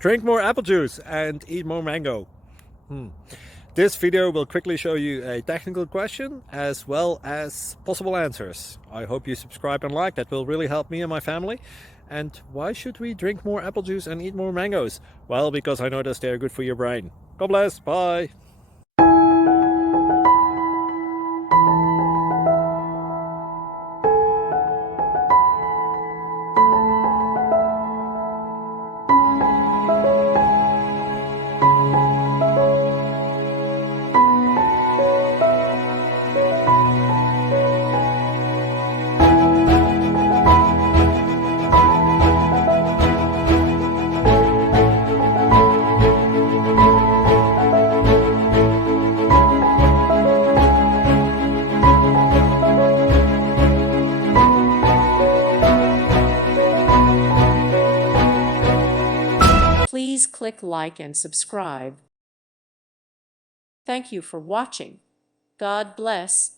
Drink more apple juice and eat more mango. This video will quickly show you a technical question as well as possible answers. I hope you subscribe and like, that will really help me and my family. And why should we drink more apple juice and eat more mangoes? Well, because I noticed they're good for your brain. God bless, bye! Please click like and subscribe. Thank you for watching. God bless.